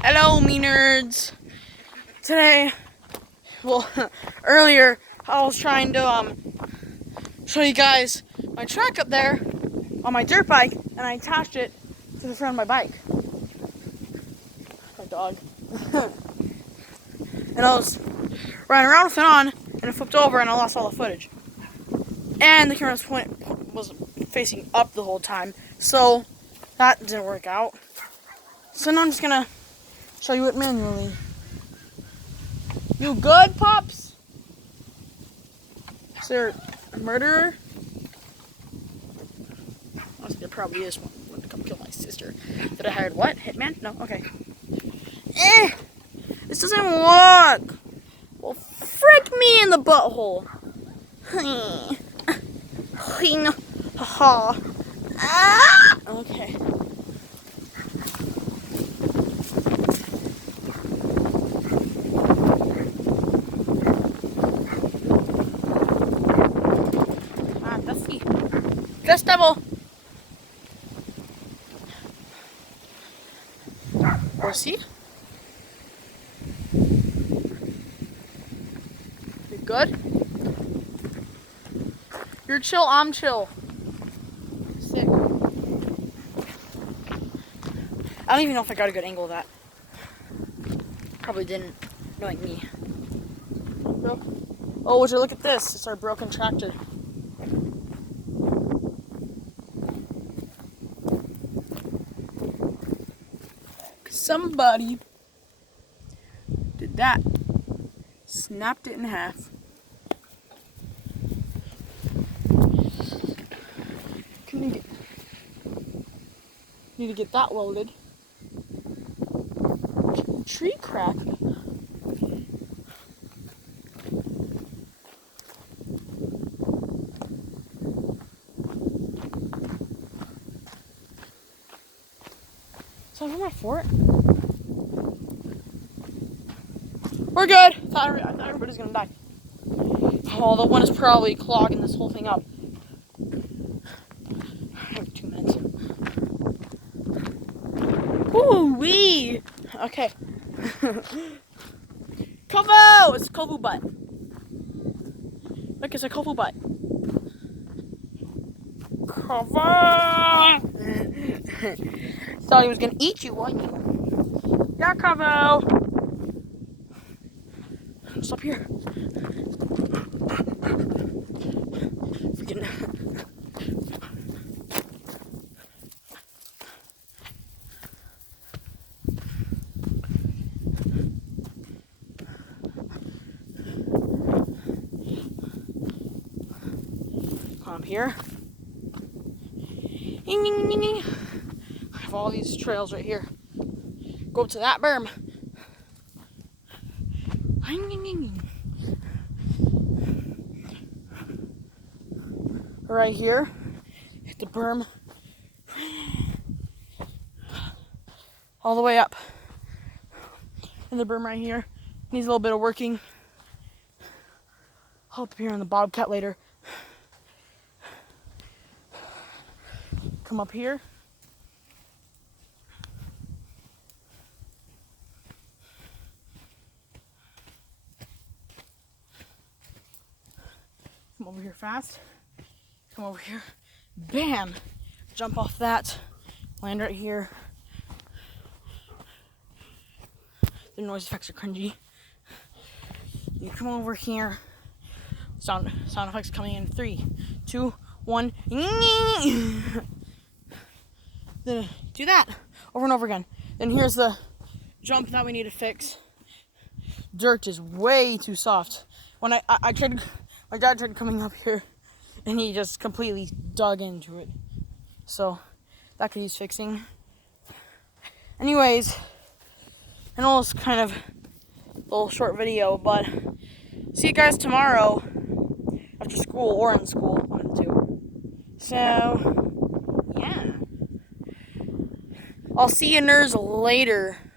Hello, me nerds. Today, earlier I was trying to show you guys my track up there on my dirt bike, and I attached it to the front of my bike. My dog. And I was riding around with it on, and it flipped over, and I lost all the footage. And the camera was facing up the whole time, so that didn't work out. So now I'm just gonna show you it manually. You good, Pops? Is there a murderer? Honestly, there probably is one. Want to come kill my sister. Did I hire what? Hitman? No? Okay. This doesn't work! Well, frick me in the butthole! Okay. Festival. Horsey? You good? You're chill, I'm chill. Sick. I don't even know if I got a good angle of that. Probably didn't, knowing me. Oh, would you look at this? It's our broken tractor. Somebody did that. Snapped it in half. Need to get that welded. Tree crack. So I'm at fort. We're good. I thought everybody's gonna die. Oh, the one is probably clogging this whole thing up. I have 2 minutes. Ooh wee. Okay. Kovu! It's Kovu butt. Look, it's a Kovu butt. Kovu! Thought he was gonna eat you, wasn't you? Yeah, Kovu! Stop here. Freaking. Come here. I have all these trails right here. Go to that berm. Right here, hit the berm, all the way up. And the berm right here needs a little bit of working. I'll up here on the bobcat later. Come up here. Come over here fast. Come over here. Bam! Jump off that. Land right here. The noise effects are cringy. You come over here. Sound effects coming in 3, 2, 1. Then do that over and over again. Then here's the jump that we need to fix. Dirt is way too soft. When I tried, my dad tried coming up here, and he just completely dug into it. So that could use fixing. Anyways, I know it's kind of a little short video, but see you guys tomorrow after school or in school, one of the two. So yeah, I'll see you nerds later.